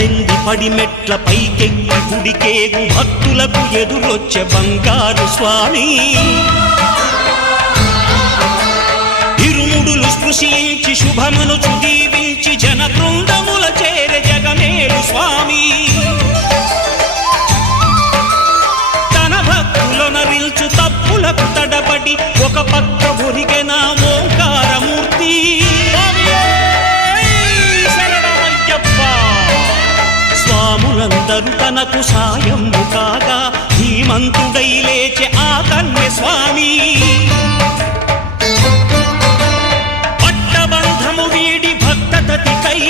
పద్దెంది పడిమెట్ల పైకెక్కి గుడికేగు భక్తులకు ఎదురొచ్చే బంగారు స్వామి ఇరుముడులు స్పృశించి శుభమనుచు దీవించి జన బృందముల చేరే జగమేలు స్వామి తన భక్తులొనరిల్చు తప్పులకు తడబడి ఒక పక్క ఒరిగెన ఓంకారమూర్తి స్వాములందరూ తనకు సాయము కాగా ధీమంతుడై లేచే ఆ కన్య స్వామి పట్టబంధము వీడి భక్తతతికై